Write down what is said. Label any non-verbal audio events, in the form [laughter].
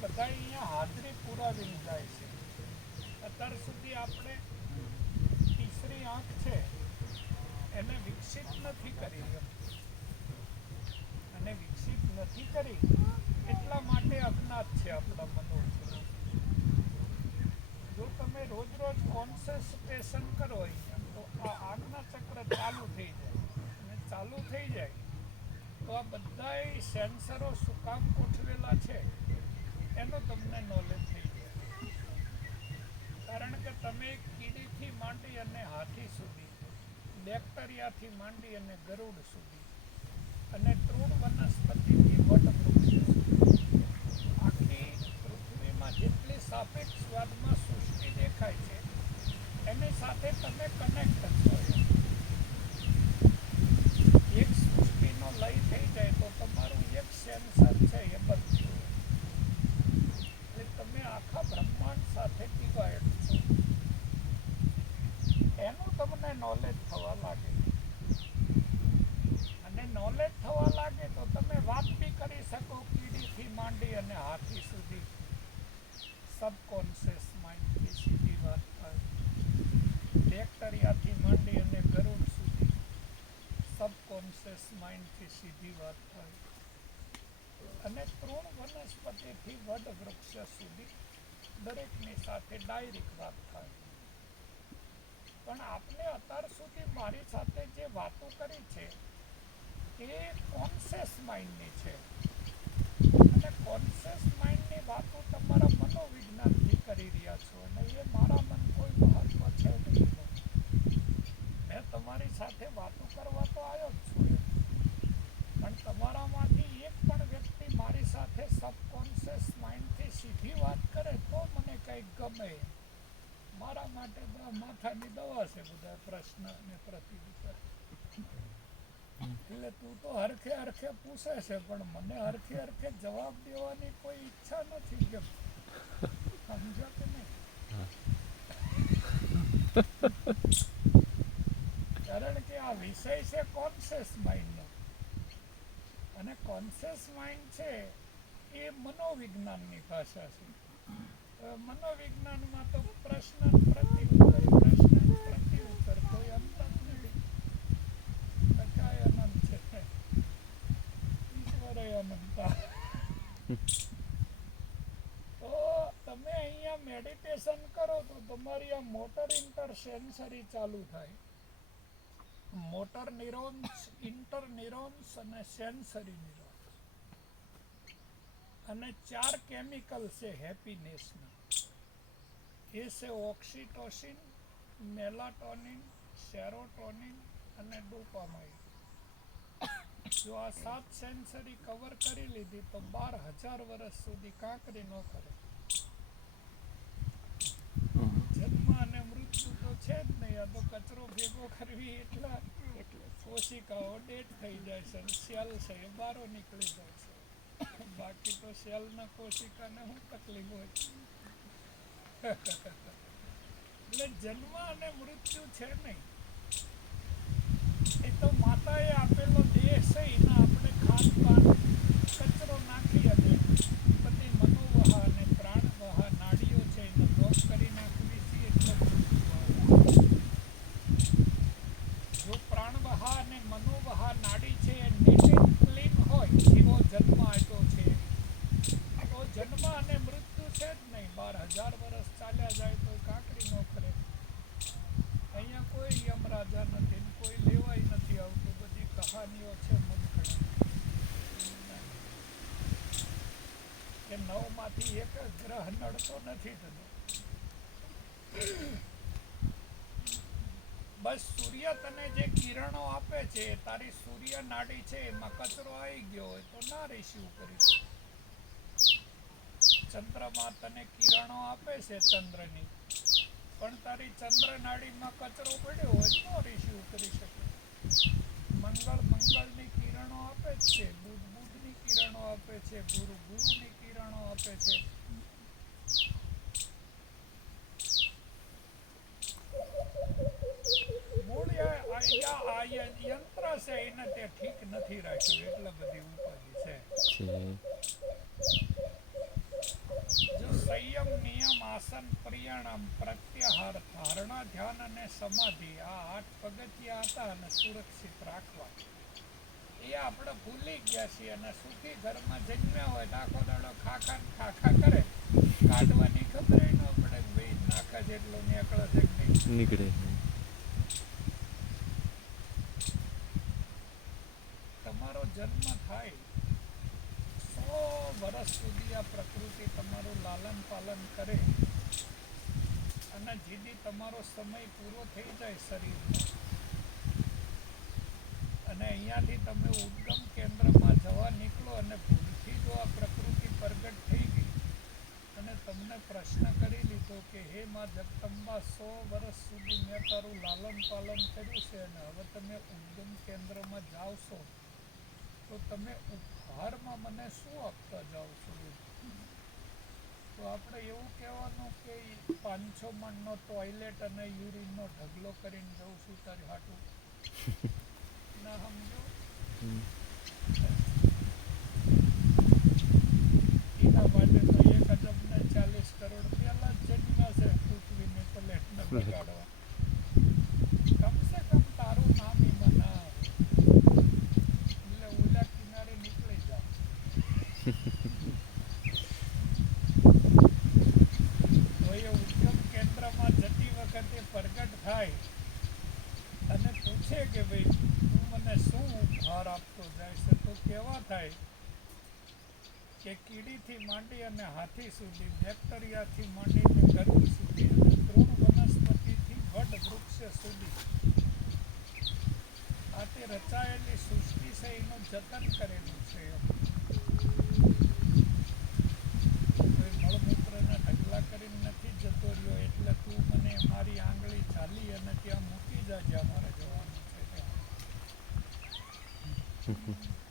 બધા અહીંયા હાજરી પુરાવીને જાય છે. અત્યાર સુધી આપણે તીસરી આંખ છે, એને વિકસિત નથી કરી. અને વિકસિત નથી કરી, એટલા માટે અજ્ઞાત છે આપણા મનોજ. જો તમે રોજ રોજ કોન્સન્ટ્રેશન કરો અહીંયા, તો આ આજ્ઞા ચક્ર ચાલુ થઈ જાય. અને ચાલુ થઈ જાય, તો આ બધાય સેન્સરો સુકામ કામ ગોઠવેલા છે? એનું તમને નોલેજ થઈ ગયો. કારણ કે તમે કીડીથી માંડી અને હાથી સુધી બેક્ટેરિયાથી માંડી અને ગરુડ સુધી, અને તૃણ વનસ્પતિથી વટવૃક્ષ સુધી આખી પૃથ્વીમાં જેટલી સાપેક્ષવાદમાં સૃષ્ટિ દેખાય છે એની સાથે તમે કનેક્ટ છો એમ. એક સૃષ્ટિનો લય થઈ જાય તો તમારું એક સેન્સર છે એ બદલું એટલે તમે આખા બ્રહ્માંડ સાથે ડિવાઈડ છો એનું તમને નોલેજ થવા લાગે અને નોલેજ થવા લાગે તો તમે વાત બી કરી શકો કીડીથી માંડી અને હાથી સુધી સબકોન્શિયસ માઇન્ડથી સીધી વાત થાય. બેક્ટેરિયાથી માંડી અને ગરુડ સુધી સબકોન્શિયસ માઇન્ડથી સીધી વાત થાય. અને તૃણ વનસ્પતિથી વડ વૃક્ષ સુધી દરેકની સાથે ડાયરેક્ટ વાત થાય. પણ આપણે અત્યાર સુધી મારી સાથે જે વાતો કરી છે, એ કોન્શિયસ માઇન્ડની છે. અને કોન્શિયસ માઇન્ડની વાતો તમારા મનોવિજ્ઞાનથી કરી રહ્યા છો અને એ મારા મન કોઈ મહત્વ છે નહીં મેં તમારી સાથે વાતો કરવા તો આવ્યો જ છું. પણ તમારામાંથી એક પણ વ્યક્તિ મારી સાથે સબકોન્શિયસ માઇન્ડથી સીધી વાત કરે તો મને કંઈક ગમે મારા માટે માથાની દવા છે બધા પ્રશ્ન અને પ્રત્યુત્તર એટલે તું તો હરખે હરખે પૂછે છે, પણ મને હરખે હરખે જવાબ દેવાની કોઈ ઈચ્છા નથી કે સમજો કે નહીં? કારણ કે આ વિષય છે કોન્શિયસ માઇન્ડનો અને કોન્શિયસ માઇન્ડ છે એ મનોવિજ્ઞાનની ભાષા છે. મનોવિજ્ઞાનમાં તો પ્રશ્ન ને પ્રત્યુત્તર પ્રશ્ન ને પ્રત્યુત્તર કોઈ અંત જ નથી ટકાય અનંત છે ઈશ્વરે અનંતા તો તમે અહીંયા મેડિટેશન કરો તો તમારી આ સેન્સરી ચાલુ થાય. મોટર ન્યુરોન્સ ઇન્ટર ન્યુરોન્સ અને સેન્સરી ન્યુરોન્સ અને ચાર કેમિકલ છે હેપીનેસના એ છે ઓક્સિટોસિન, મેલાટોનિન, સેરોટોનિન અને ડોપામાઇન. જો આ સાત સેન્સરી કવર કરી લીધી તો બાર હજાર વર્ષ સુધી કાંકરી ન કરે જન્મ અને મૃત્યુ તો છે જ નહીં આ તો કચરો ભેગો કરવી એટલા કોશિકાઓ ડેટ થઈ જાય છે સેલ છે એ બારો નીકળી જાય છે. બાકી તો સેલના કોશિકાને શું તકલીફ હોય? એટલે જન્મ અને મૃત્યુ છે નહીં. એ તો માતાએ આપેલો દેહ છે, એના આપણે ખાનપાન કચરો નાખી અને બધી મનોવહ અને પ્રાણવહ નાડીઓ છે એને બ્લોક કરી નાખવી છે એટલે મૃત્યુ આવે જો પ્રાણવહ અને મનોવહ નાડી છે એ નીટ ક્લીન હોય એવો જન્મ આપ્યો છે તો જન્મ અને મૃત્યુ છે જ નહીં બાર હજાર વર્ષ ચાલ્યા જાય તો કાંકરી ન કરે અહીંયા કોઈ યમરાજા નથી, કોઈ લેવાય નથી આવતું, બધી કહાનીઓ છે મૂર્ખની કે નવમાંથી એક ગ્રહ નડતો નથી થતો. બસ સૂર્ય તને જે કિરણો આપે છે તારી સૂર્ય નાડી છે, એમાં કચરો આવી ગયો હોય તો ના રિસીવ કરી ચંદ્રમાં તને કિરણો આપે છે ચંદ્રની. પણ તારી ચંદ્ર નાડીમાં કચરો પડ્યો હોય તો રિસીવ કરી શકે. મંગળ મંગળની કિરણો આપે જ છે, બુધ બુધની કિરણો આપે છે, ગુરુ ગુરુની કિરણો આપે છે. યંત્ર છે, એને તે ઠીક નથી રાખ્યું, એટલે બધી ઉપાધિ છે. પ્રાણાયામ પ્રત્યાહાર ધારણા ધ્યાન અને સમાધિ. આ આઠ પગથિયા હતા અને સુરક્ષિત રાખવા. એ આપણે ભૂલી ગયા છીએ અને સુખી ઘરમાં જન્મ્યા હોય આખો દાડો ખાખા ખાખા કરે. કાઢવાની ખબર ન પડે ભાઈ નાખા જેટલો નીકળે છે નીકળે તમારો જન્મ થાય સો વર્ષ સુધી આ પ્રકૃતિ તમારું લાલન પાલન કરે. અને જેથી તમારો સમય પૂરો થઈ જાય શરીરનો. અને અહીંયાથી તમે ઉદ્ગમ કેન્દ્રમાં જવા નીકળો અને ભૂલથી જો આ પ્રકૃતિ પ્રગટ થઈ ગઈ અને તમને પ્રશ્ન કરી લીધો કે, હે માં જગદંબા, સો વર્ષ સુધી મેં તારું લાલન પાલન કર્યું છે અને હવે તમે ઉદ્ગમ કેન્દ્રમાં છો, તો તમે ઉપહારમાં મને શું આપતા જાઓ છો? તો આપણે એવું કહેવાનું કે પાંચસો મણનો ટોયલેટ અને યુરિનનો ઢગલો કરીને જઉં છું તારી હાટું. [laughs] ના સમજો એના માટે તો એક અજબને ચાલીસ કરોડ પહેલા જ જન્મ્યા છે પૃથ્વીની પ્લેટને બગાડવા કમસે કમ તારું નામ એમાં ના આવે એટલે ઓલા કિનારે નીકળી જાઓ તો એ ઉદ્ગમ કેન્દ્રમાં જતી વખતે પ્રગટ થાય અને પૂછે કે ભાઈ, તું મને શું ઉપહાર આપતો જાય છે? તો કેવા થાય કે કીડીથી માંડી અને હાથી સુધી, બેક્ટેરિયાથી માંડીને ગરુડ સુધી અને તૃણ વનસ્પતિથી વડ વૃક્ષ સુધી. આ રચાયેલી સૃષ્ટિ છે, એનું જતન કરેલું છે. મળમૂત્રના ઢગલા કરીને નથી જતો રહ્યો, એટલે તું મને મારી આંગળી ચાલી અને ત્યાં 哼 [laughs] 哼